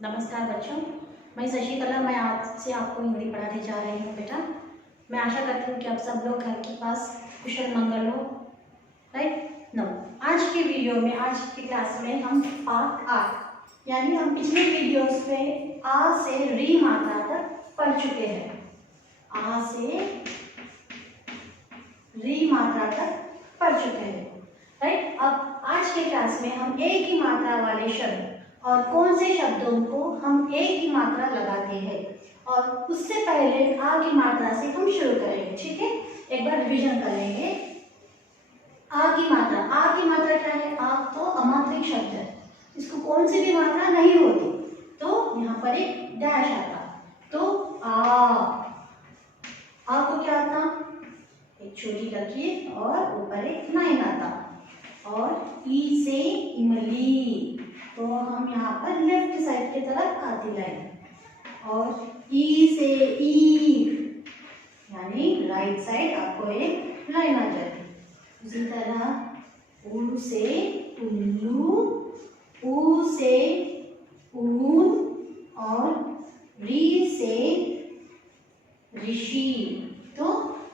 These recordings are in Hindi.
नमस्कार बच्चों, मैं शशिकला। मैं आज से आपको हिंदी पढ़ाने जा रही हूँ बेटा। मैं आशा करती हूँ कि आप सब लोग घर के पास कुशल मंगल हो। राइट नो, आज के वीडियो में, आज की क्लास में हम पार्ट 8 यानी हम पिछले वीडियोस में आ से री मात्रा तक पढ़ चुके हैं। आ से री मात्रा तक पढ़ चुके हैं। राइट, अब आज के क्लास में हम एक ही मात्रा वाले शब्द और कौन से शब्दों को हम एक ही मात्रा लगाते हैं, और उससे पहले आ की मात्रा से हम शुरू करेंगे। ठीक है, एक बार रिवीजन करेंगे। आ की मात्रा क्या है? आ तो अमात्रिक शब्द है, इसको कौन सी भी मात्रा नहीं होती, तो यहाँ पर एक डैश आता। तो आ को क्या आता? एक छोटी लकीर और ऊपर एक लाइन आता। और ई से इमली, तो हम यहाँ पर लेफ्ट साइड की तरफ आती लाइन। और ई से ईव, यानी राइट साइड आपको एक लाइन आ जाएगी। उसी तरह ऊ से उल्लू, ऊ से ऊन, और री से ऋषि। तो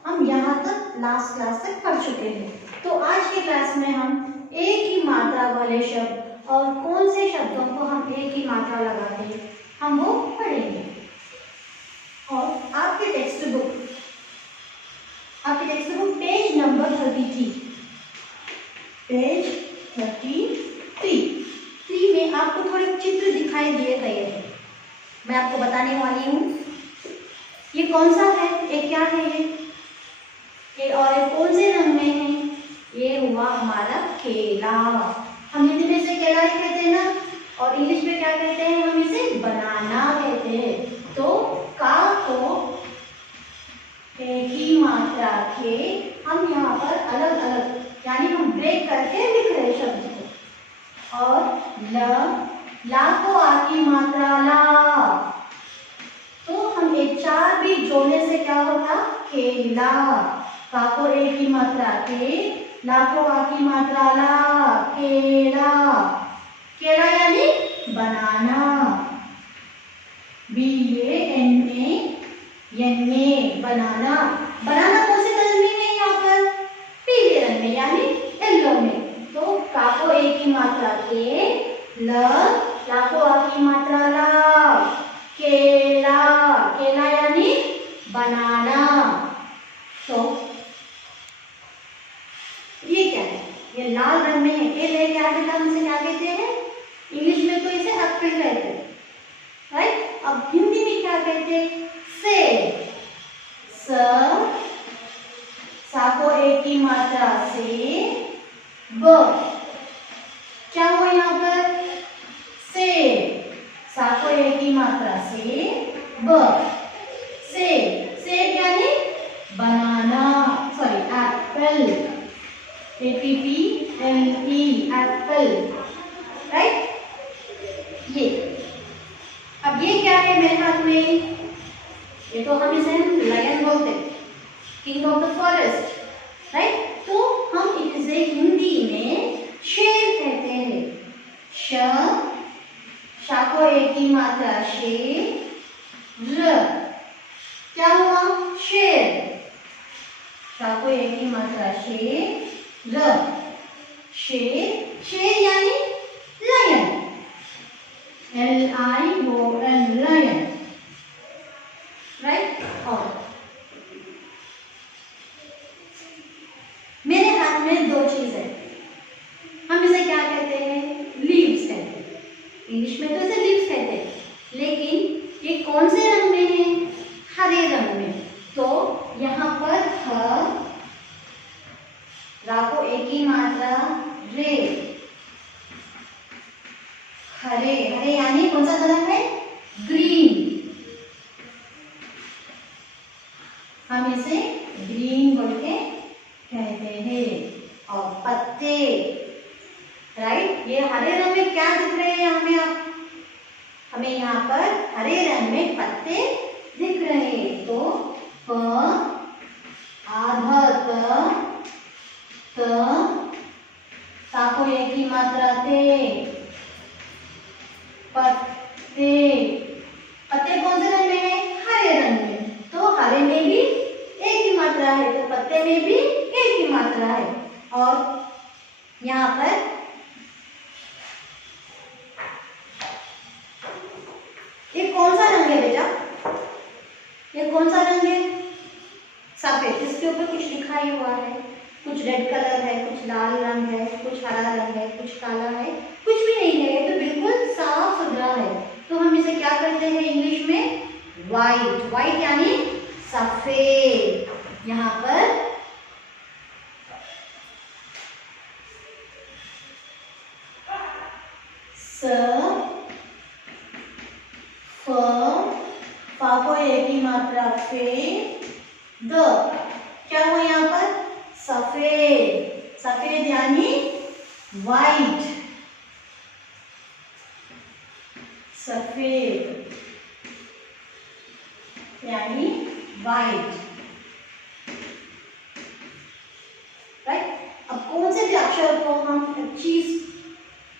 हम यहाँ तक लास्ट क्लास तक पढ़ चुके हैं। तो आज के क्लास में हम एक ही मात्रा वाले शब्द और कौन से शब्दों को हम एक ही मात्रा लगाते हैं, हम वो पढ़ेंगे। और आपके text book page number 33, page 33 में आपको थोड़े चित्र दिखाई दिए गए हैं। मैं आपको बताने वाली हूँ ये कौन सा है, ये क्या है, ये और ये कौन से रंग में है। ये हुआ हमारा केला। हम हिंदी में इसे केला ही कहते हैं ना, और इंग्लिश में क्या कहते हैं? हम इसे बनाना कहते हैं। तो का को एक ही मात्रा के हम यहाँ पर अलग अलग, यानी हम ब्रेक करके लिख रहे शब्द को। और ला को आ की मात्रा ला, तो हम एक चार भी जोड़ने से क्या होता? केला। का को एक ही मात्रा के, ला को आ की मात्रा ला, केला। केला यानी बनाना। BANA, बनाना। बनाना कौन से कलर में है? यहाँ पर पीले रंग में, यानी येलो में। तो का को एक ही मात्रा के, ला को आ की मात्रा ला, केला। केला यानी बनाना। तो ये क्या है? ये लाल रंग में है। ये ले क्या बेटा? हम इसे क्या कहते हैं? इंग्लिश में तो इसे एप्पल कहते हैं। राइट, अब हिंदी में क्या कहते हैं? सेब। सा को एक ही मात्रा से, ब। क्या हुआ यहाँ पर? सेब। सा को एक ही मात्रा से, ब। सेब यानी banana, sorry apple, APPLE, apple. Right, ये अब ये क्या है मेरे हाथ में? ये तो हम इसे लायन बोलते हैं, king of the forest. Right, तो हम इसे हिंदी में शेर कहते हैं। शा को एक ही मात्रा शे, र। क्या हुआ? शेर। शा को एक ही मात्रा शे, र। शेर यानी लायन, LION, लायन। राइट, और मेरे हाथ में दो चीज है, हम इसे क्या कहते हैं? लीव्स कहते हैं। इंग्लिश में तो इसे लीव्स कहते हैं, लेकिन ये कौन से रंग में है? हरे रंग में। तो यहाँ पर रा को एक ही मात्रा रे, हरे। हरे यानी कौन सा कलर है? ग्रीन। हम इसे ग्रीन बोल के कहते हैं। और पत्ते, राइट, ये हरे रंग में क्या दिख रहे हैं हमें यहाँ पर हरे रंग में पत्ते दिख रहे हैं। तो ता को एक ही मात्रा थे, पत्ते। मात्रा है। और यहाँ पर ये कौन सा रंग है बेटा? ये कौन सा रंग है? सफेद। इसके ऊपर कुछ लिखा ही हुआ है, कुछ रेड कलर है, कुछ लाल रंग है, कुछ हरा रंग है, कुछ काला है, कुछ भी नहीं है, ये तो बिल्कुल साफ सुथरा है। तो हम इसे क्या कहते हैं इंग्लिश में? व्हाइट। व्हाइट यानी सफेद। यहाँ पर फा को एक ही मात्रा फे, द क्या हुआ यहाँ पर? सफेद। सफेद यानी व्हाइट। सफेद यानी व्हाइट। राइट। अब कौन से भी अक्षर को हम चीज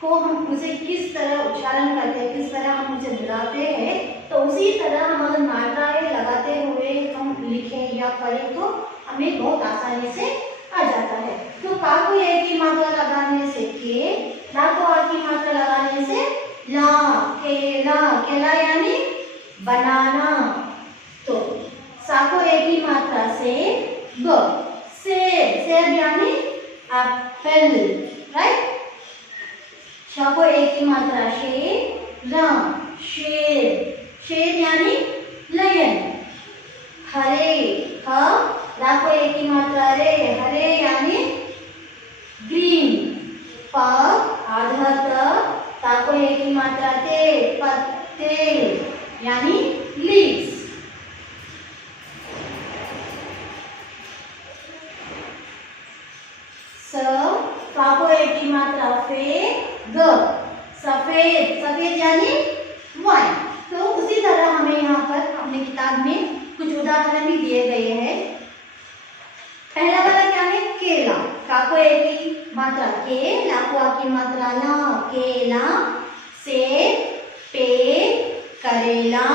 को हम उसे किस तरह उच्चारण करते हैं, किस तरह हम उसे बुलाते हैं, तो उसी तरह हम अगर मात्राएं लगाते हुए हम लिखें या पढ़ें तो हमें बहुत आसानी से आ जाता है। तो का को एक ही मात्रा लगाने से के, ला को आ की मात्रा लगाने से ला, केला। केला यानी बनाना। तो सा को एक ही मात्रा से ग, सेब। सेब यानी एप्पल। राइट। श को एक ही मात्रा शे, र, शेर। शेर यानी लायन। हरे, ह, रा को एक ही मात्रा रे, हरे यानी ग्रीन। प, आधा त, ता को एक ही मात्रा ते, पत्ते यानी लीव्स। स, फा को एक ही मात्रा फे, ग, सफेद। सफेद यानी व्हाइट। तो उसी तरह हमें यहाँ पर अपने किताब में कुछ उदाहरण भी दिए गए हैं। पहला वाला क्या है? केला। का को एक ही मात्रा के, ला को आ की मात्रा ला, केला। सेब, पेड़, करेला,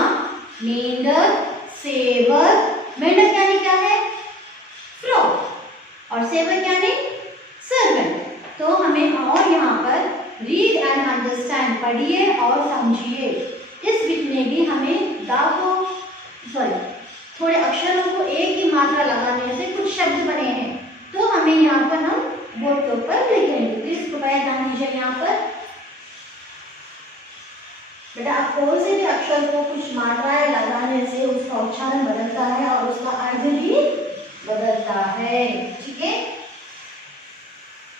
मेंढक, सेवक। मेंढक यानी क्या है? फ्रॉग। और सेवक यानी सर्वेंट। तो हमें और यहाँ पर रीड एंड अंडरस्टैंड, पढ़िए और समझिए। इस बीच में भी हमें दा को थोड़े अक्षरों को एक ही मात्रा लगाने से कुछ शब्द बने हैं, तो हमें यहाँ पर हम बोर्ड के ऊपर लिखेंगे। तो इसको ध्यान दीजिए। यहाँ पर बेटा आप कौन से भी अक्षर को कुछ मात्राएं लगाने से उसका उच्चारण बदलता है और उसका अर्थ भी बदलता है। ठीक है।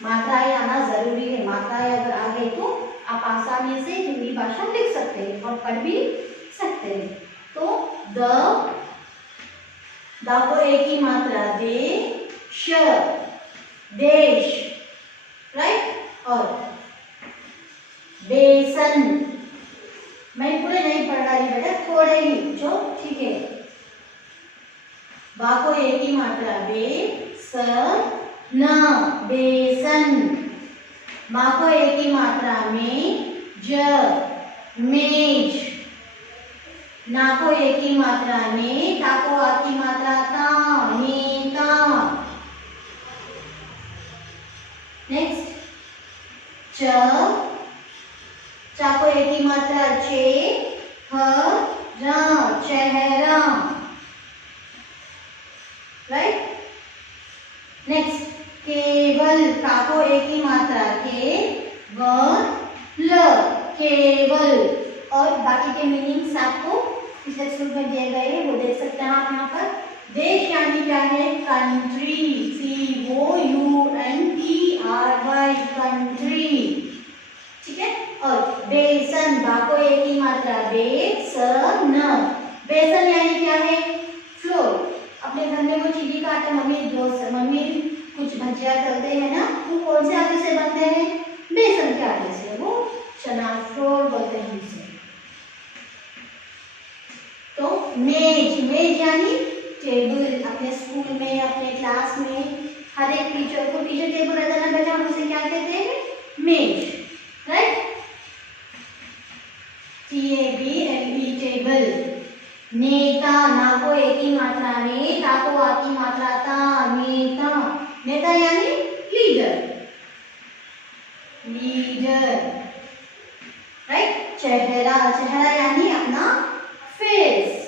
मात्राएं आना जरूरी है। मात्राएं अगर आ गई तो आप आसानी से हिंदी भाषा लिख सकते हैं और पढ़ भी सकते हैं। तो द को एक ही मात्रा दे, श, देश। राइट। और बेसन। मैं पूरे नहीं पढ़ रही बेटा, थोड़े ही जो ठीक है। बा को एक ही मात्रा बे, स, न, बेसन। मा को एक ही मात्रा में, ज, मेज। ना को एक ही मात्रा में, ता को आ की मात्रा ता, नेता। नेक्स्ट च, चा को एक ही मात्रा चे, ह, र, चेहरा। राइट। नेक्स्ट केवल। का को एक ही मात्रा के, व, ल, केवल। और बाकी के मीनिंग्स आपको पिछले स्कूल में दिए गए हैं, वो देख सकते हैं आप यहाँ पर। देश यानी क्या है? कंट्री। COUNTRY, country. ठीक है। और बेसन। बा को एक ही मात्रा बे, स, न। बेसन यानी क्या है? फ्लोर। अपने घर में वो चिली का आटा मम्मी कुछ भजिया करते हैं ना, वो कौन से आटे से बनते हैं? बेसन के आटे से। वो चना फ्लोर बोलते हैं इसे। तो मेज। मेज यानी टेबल। अपने स्कूल में, अपने क्लास में हर एक टीचर को टीचर टेबल रहता है ना बेटा, हम उसे क्या कहते हैं? मेज। राइट। TABLE, table. नेता। ना को एक ही मात्रा में, ता को आ की मात्रा ता, नेता। नेता यानी लीडर, लीडर, राइट। चेहरा, चेहरा यानी अपना फेस।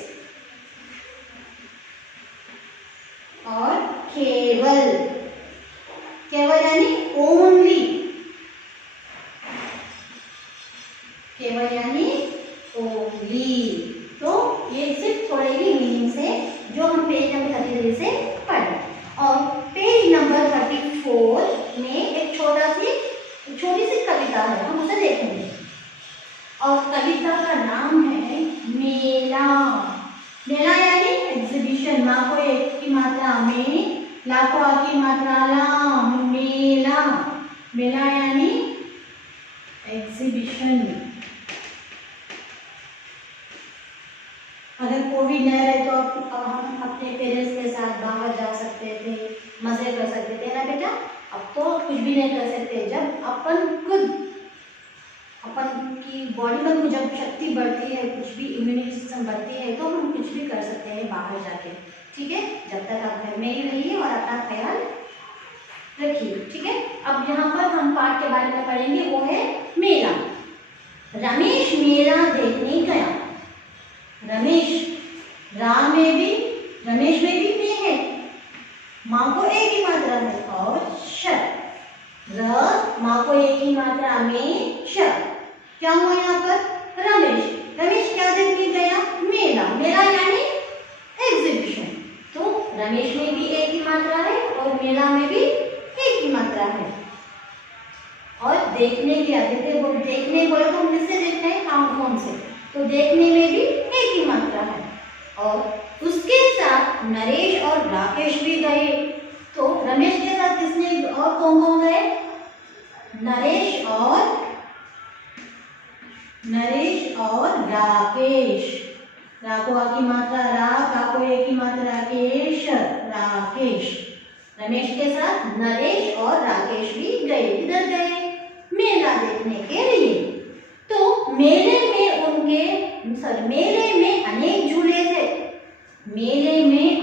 और केवल, केवल यानी ओनली, केवल यानी ओनली। तो ये सिर्फ थोड़े ही मीनिंग्स है जो हम पेज नंबर 33 से पढ़े। और पेज नंबर 34 में एक छोटी सी कविता है, हम उसे देखेंगे। और कविता का नाम है मेला। मेला यानी एग्जीबिशन, माँ को एक की मात्रा में, ला को आ की मात्रा ला, मेला। मेला यानी एग्जीबिशन। अगर कोविड नहीं रहे तो अब हम अपने पेरेंट्स के साथ बाहर जा सकते थे, मजे कर सकते थे ना बेटा। अब तो कुछ भी नहीं कर सकते। जब अपन की बॉडी में जब शक्ति बढ़ती है, कुछ भी इम्यूनिटी सिस्टम बढ़ती है, तो हम कुछ भी कर सकते हैं बाहर जाके, ठीक है। जब तक आप घर में ही रहिए और अपना ख्याल रखिए, ठीक है। अब यहाँ पर हम पाठ के बारे में पढ़ेंगे, वो है मेला। रमेश मेला देखने गया। रमेश, राम में भी, रमेश में भी में है, माँ को एक ही मात्रा में, और श, माँ को एक ही मात्रा में श। क्या हुआ यहाँ पर? रमेश, रमेश क्या देखने गया? मेला। मेला यानी एग्जीबिशन। तो रमेश में भी एक ही मात्रा है और मेला में भी एक ही मात्रा है। और देखने गया, देखने बोले तो हम किससे देखते हैं? आंखों से। तो देखने में भी एक ही मात्रा है। और उसके साथ नरेश और राकेश भी गए। तो रमेश के साथ किसने और कौन कौन गए? नरेश और राकेश। रा को आ की मात्रा रा, का को एक की मात्रा केश, राकेश। रमेश के साथ नरेश और राकेश भी गए। किधर गए? मेला देखने के लिए। तो मेले में अनेक झूले थे। मेले में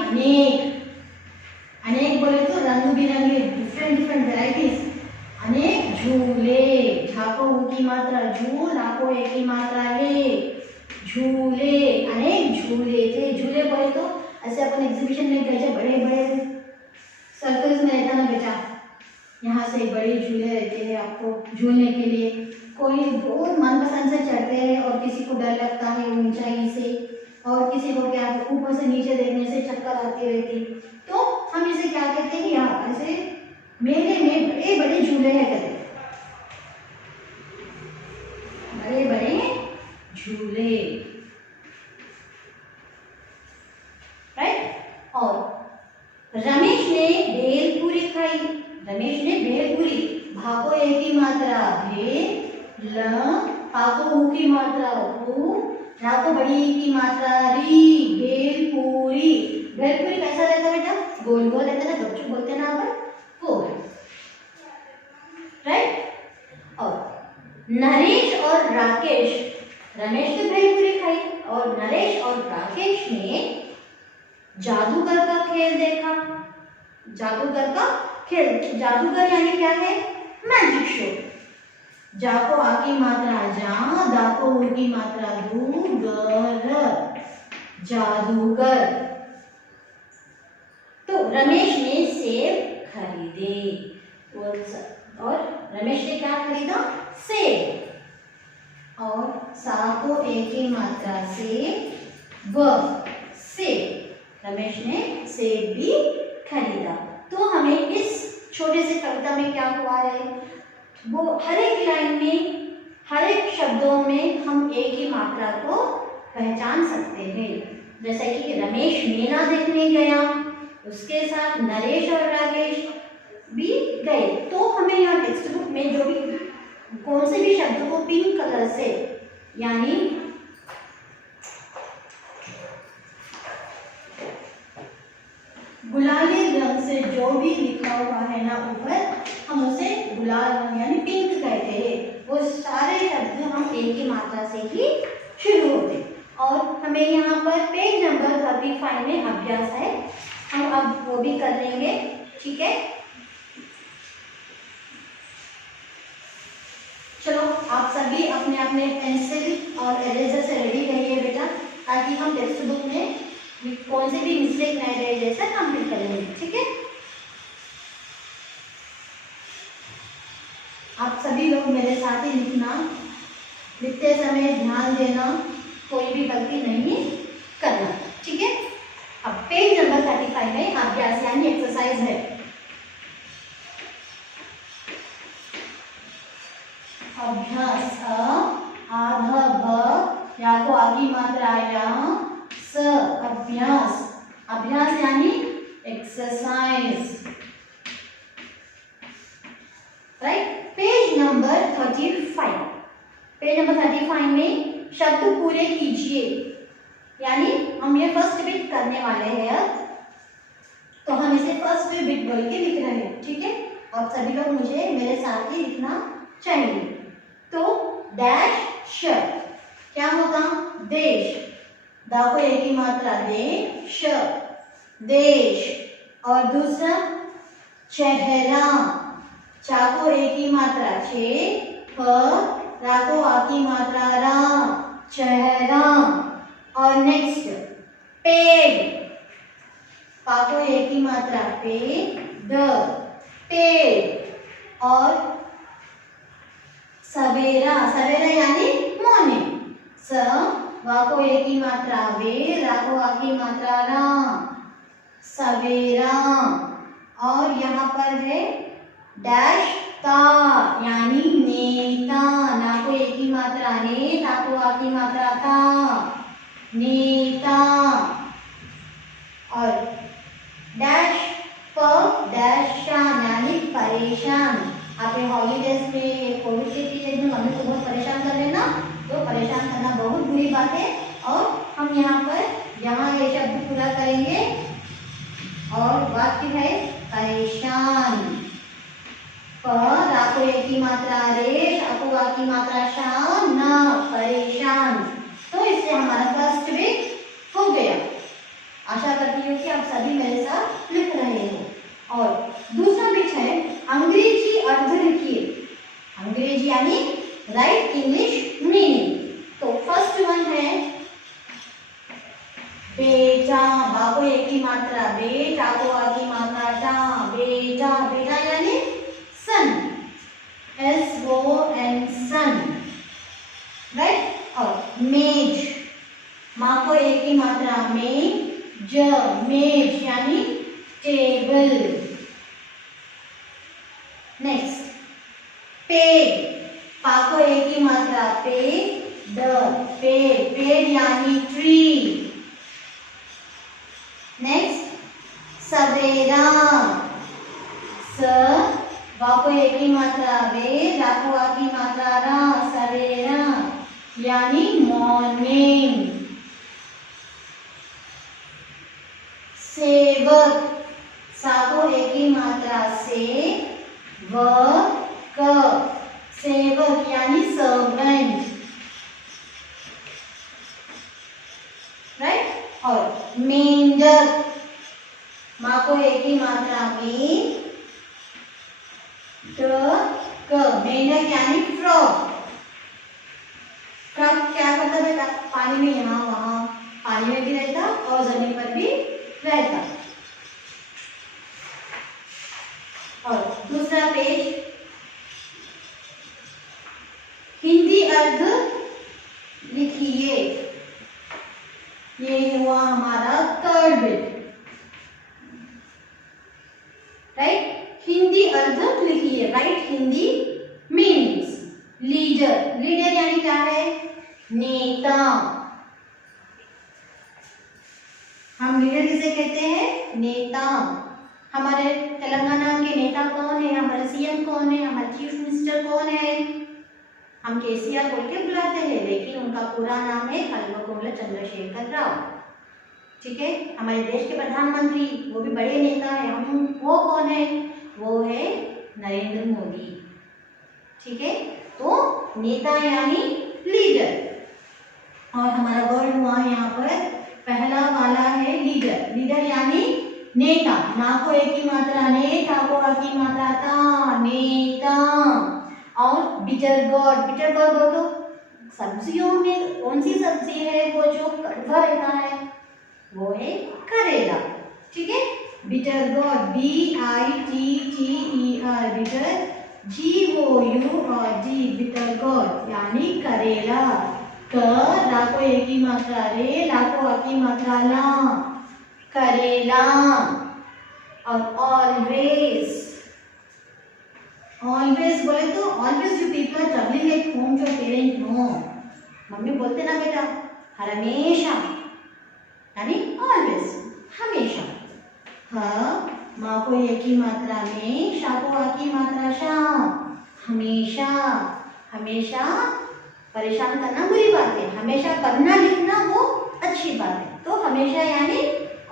अनेक बोले तो रंग बिरंगे, डिफरेंट वेराइटीज, अनेक झूले। झाको की मात्रा झू, लाको एक की मात्रा ले, झूले, अनेक झूले थे। झूले बोले तो ऐसे अपन एग्जीबिशन में गए, बड़े बड़े सर्कल्स में रहता ना बेटा, यहाँ से बड़े झूले रहते हैं आपको झूलने के लिए। कोई बहुत मनपसंद से चढ़ते हैं और किसी को डर लगता है ऊंचाई से, और किसी को क्या ऊपर से नीचे देखने से चक्कर आती रहती। तो हम इसे क्या कहते हैं? यहाँ ऐसे मेले में बड़े बड़े झूले हैं, कहते बड़े बड़े झूले, राइट। और रमेश ने भेलपूरी खाई। रमेश ने भेलपूरी, भाको एक ही मात्रा भे, ल, पाको ऊ की मात्रा ऊ, रा को बड़ी की मात्रा री, भेलपूरी। भेलपूरी कैसा रहता बेटा? गोल गोल रहता ना, गपचूप बोलते ना अपन, वो, राइट। और नरेश और राकेश, रमेश ने भेलपूरी खाई और नरेश और राकेश ने जादूगर का खेल देखा। जादूगर का खेल, जादूगर यानी क्या है? Magic show. जा को आ की मात्रा जा, दा को ऊ की मात्रा दू, गर, जादूगर। तो रमेश ने सेब खरीदे। और रमेश ने क्या खरीदा? सेब। और सा को एक ही मात्रा से ब, सेब। रमेश ने सेब भी खरीदा। तो हमें इस छोटे से कविता में क्या हुआ है, वो हर एक लाइन में, हर एक शब्दों में हम एक ही मात्रा को पहचान सकते हैं। जैसे कि रमेश मेला देखने गया, उसके साथ नरेश और राकेश भी गए। तो हमें यहाँ टेक्स्ट बुक में जो भी कौन से भी शब्द को पिंक कलर से, यानी गुलाबी रंग से जो भी लिखा हुआ है ना ऊपर, हम उसे गुलाल रंग यानी पिंक कहते हैं। वो सारे शब्द हम एक ही मात्रा से ही शुरू होते। और हमें यहाँ पर पेज नंबर 35 में अभ्यास है, हम अब वो भी कर लेंगे, ठीक है। सभी अपने अपने पेंसिल और इरेजर से रेडी रहिए बेटा, ताकि हम टेक्स्ट बुक में कौन से भी मिस्टेक नहीं रहे जैसा कंप्लीट करेंगे। ठीक है, आप सभी लोग मेरे साथ ही लिखना, लिखते समय ध्यान देना, कोई भी गलती नहीं करना। ठीक है, अब पेज नंबर 35 में अभ्यास यानी एक्सरसाइज है। अभ्यास आध ब या को आगी मात्रा या स अभ्यास, अभ्यास यानी exercise. Right, page number 35, page number 35 में शब्द पूरे कीजिए, यानी हम ये फर्स्ट बिट करने वाले हैं, तो हम इसे फर्स्ट बिट बोल के लिख रहे हैं। ठीक है, आप सभी लोग मुझे मेरे साथ ही लिखना चाहिए। तो डैश श क्या होगा, देश, दा को एक ही मात्रा देश, देश। और दूसरा चेहरा, चा को एक ही मात्रा छे, रा को आ की मात्रा रा, चेहरा। और नेक्स्ट पेड़, पा को एक ही मात्रा पे, द, पेड़। और सवेरा, सवेरा यानी मॉर्निंग, स वा को एक ही मात्रा वे, रा को आ की मात्रा रा, सवेरा। और यहाँ पर है डैश ता यानी नेता, ना को एक ही मात्रा ने, ता को आ की मात्रा था, नेता। और डैश प डैश शान यानी परेशान। आपके हॉलीडेज में, कोविड के पीरियड में मम्मी को बहुत परेशान कर लेना, तो परेशान करना बहुत बुरी बात है। और हम यहाँ ये शब्द पूरा करेंगे और वाक्य है परेशान। प रा को एक ही मात्रा रे, शा को आ की मात्रा शान, न, परेशान। तो इससे हमारा फर्स्ट बिट हो गया। आशा करती हूँ कि आप सभी मेरे साथ लिख रहे हो। और दूसरा बिट है अंग्रेजी अर्थ लिखिए, अंग्रेजी यानी राइट इंग्लिश मीनिंग। तो फर्स्ट वन है बेटा, बा को एक ही मात्रा बे, टा को आ की मात्रा टा, बेटा, बेटा यानी सन, SON सन। राइट, और मेज, माँ को एक ही मात्रा में, ज, मेज यानी टेबल। नेक्स्ट पेड़, पा को एक ही मात्रा पे, द, पेड़, पेड़ यानी ट्री। नेक्स्ट सवेरा, स, वा को एक ही मात्रा वे, रा को आ की मात्रा रा, सवेरा यानी मॉर्निंग। सेवक, सा को एक ही मात्रा से, व, क, सेवक यानी सर्वेंट। राइट, और मेंढक, माँ को एक ही मात्रा में, ट, क, मेंढक यानी फ्रॉग। फ्रॉग क्या करता बेटा, पानी में यहाँ वहां, पानी में भी रहता और जमीन पर भी रहता। और दूसरा पेज हिंदी अर्थ लिखिए, ये हुआ हमारा थर्ड बिट। राइट, हिंदी अर्थ लिखिए, right Hindi meanings. Leader, leader यानी क्या है, नेता। हम लीडर किसे कहते हैं, नेता। हमारे तेलंगाना के नेता कौन है, हमारे CM कौन है, हमारे चीफ मिनिस्टर कौन है, हम KCR बोल के बुलाते हैं, लेकिन उनका पूरा नाम है कल्वकुंट्ला चंद्रशेखर राव। ठीक है, हमारे देश के प्रधानमंत्री वो भी बड़े नेता है, हम वो कौन है, वो है नरेंद्र मोदी। ठीक है, तो नेता यानी लीडर। और हमारा वर्ड हुआ यहाँ पर पहला वाला है लीडर, लीडर यानी नेता, ना को एक ही मात्रा ने, ता को आ की मात्रा ता, नेता। और बिटर गॉड, बिटर गॉड बोलो सब्जियों में कौन सी सब्जी है वो जो कड़वा रहता है, वो है करेला। ठीक है, bitter gourd, BITTER, bitter GOURD, bitter gourd यानी करेला। ला को एक ही मात्रा रे, ला को आ की मात्रा ला, करेला। और ऑलवेज, ऑलवेज बोले तो always you people are travelling at home to parent no, मम्मी बोलते ना बेटा हमेशा, यानी ऑलवेज हमेशा। हाँ, माँ को एक ही मात्रा में, शा को आ की मात्रा शा, हमेशा। हमेशा परेशान करना बुरी बात है, हमेशा पढ़ना लिखना वो अच्छी बात है। तो हमेशा यानी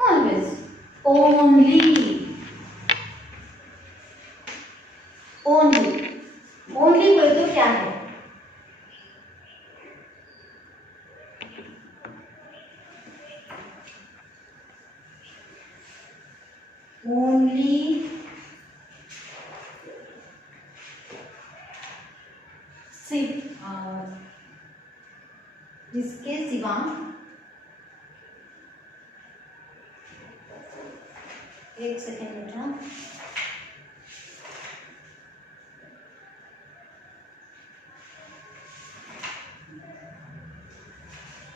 ऑलवेज। ओनली, ओनली, ओनली बोले तो क्या है? ओनली जिसके सिवा, एक सेकेंड बेटा,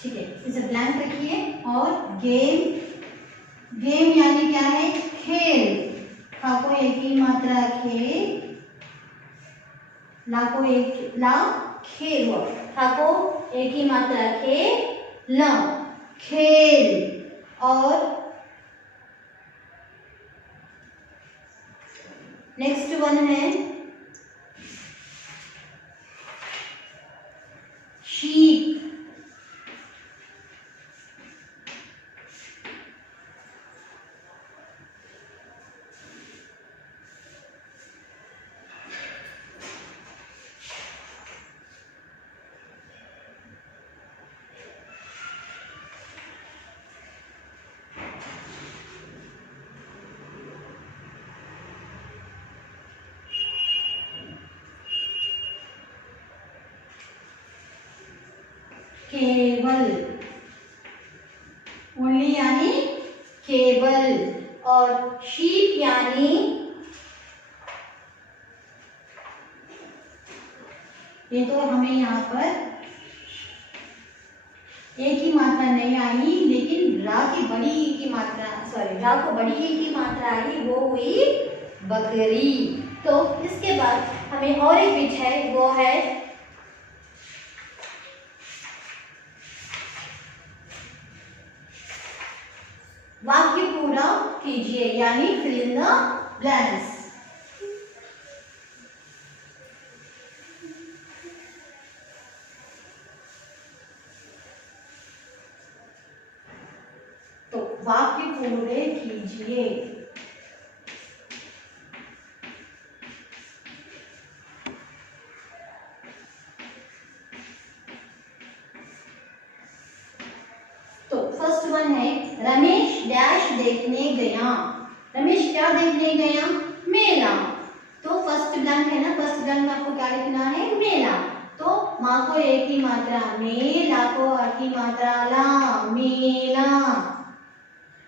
ठीक है, इसे ब्लैंक रखिए। और गेम, गेम यानी क्या है? खेल। खा को एक ही मात्रा खे, ला को एक, ला खेल हुआ, खा को एक ही मात्रा खे, ल खेल। और नेक्स्ट वन है शीप। केवल, ओनली यानी केवल। और शीप यानी, ये तो हमें यहाँ पर एक ही मात्रा नहीं आई, लेकिन रा की बड़ी की मात्रा, सॉरी रा को बड़ी की मात्रा आई, वो हुई बकरी। तो इसके बाद हमें और एक बिट है, वो है वाक्य पूरा कीजिए, यानी फिल इन द ब्लैंक्स। तो वाक्य पूरे कीजिए। तो फर्स्ट वन है रमेश डैश देखने गया। रमेश क्या देखने गया? मेला। तो फर्स्ट ब्लैंक है ना, फर्स्ट ब्लैंक में आपको क्या लिखना है? मेला। तो माँ को एक ही मात्रा में, ला को एक ही मात्रा ला, मेला।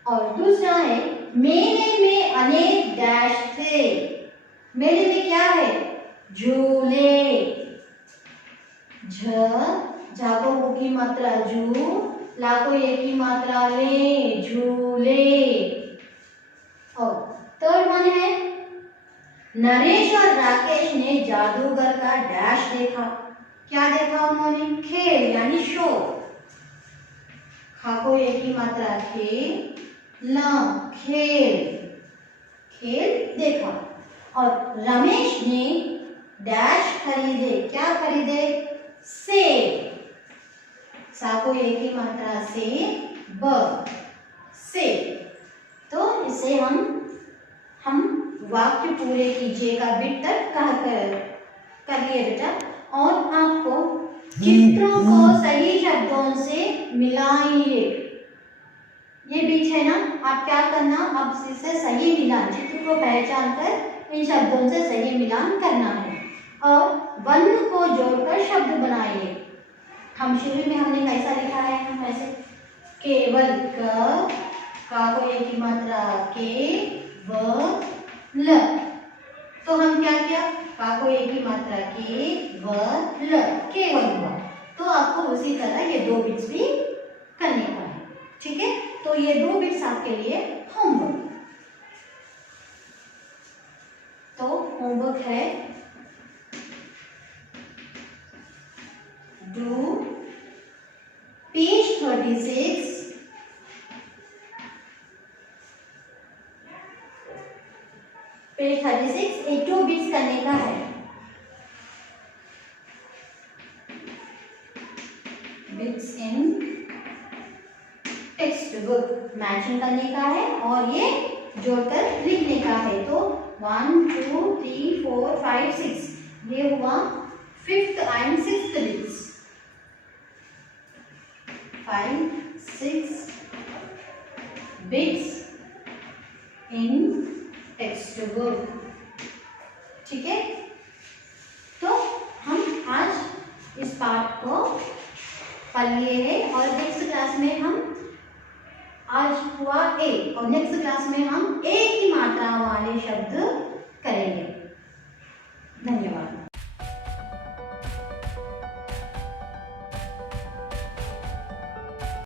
और दूसरा है मेले में अनेक डैश थे। मेले में क्या है? झूले। झा को ऊ की मात्रा जू, ला को एक ही मात्रा ले, झूले। और थर्ड वन है नरेश और राकेश ने जादूगर का डैश देखा। क्या देखा उन्होंने? खेल यानी शो। खा को एक ही मात्रा खे, ल खेल, खेल देखा। और रमेश ने डैश खरीदे। क्या खरीदे? सेब। सा को एक ही मात्रा से, ब सेब। तो इसे हम वाक्य पूरे कीजिए का बिट तक कर लिए बेटा। और आपको चित्रों को सही शब्दों से मिलाइए। ये बीच है ना, आप क्या करना, अब इसे सही मिलान, चित्र को पहचान कर इन शब्दों से सही मिलान करना है। और वर्ण को जोड़कर शब्द बनाइए। हम शुरू में हमने कैसा लिखा है, हम ऐसे केवल का को एक ही मात्रा केवल। तो हम क्या किया, का को एक ही मात्रा केवल हुआ। तो आपको उसी तरह ये 2 बिट्स भी करने का है, ठीक है। तो ये 2 बिट्स आपके लिए होमवर्क। तो होमवर्क है डू पेज 36 पेज 36 एक 2 बिट्स करने का है। बिट्स इन टेक्स्ट बुक मैचिंग करने का है और ये जोड़कर लिखने का है। तो 1 2 3 4 5 6 ये हुआ 5th and 6th bits. 5 6 bits in text book, ठीक है। तो हम आज इस पाठ को पढ़ लिए हैं और नेक्स्ट क्लास में हम आज हुआ ए और नेक्स्ट क्लास में हम एक ही मात्रा वाले शब्द करेंगे। धन्यवाद।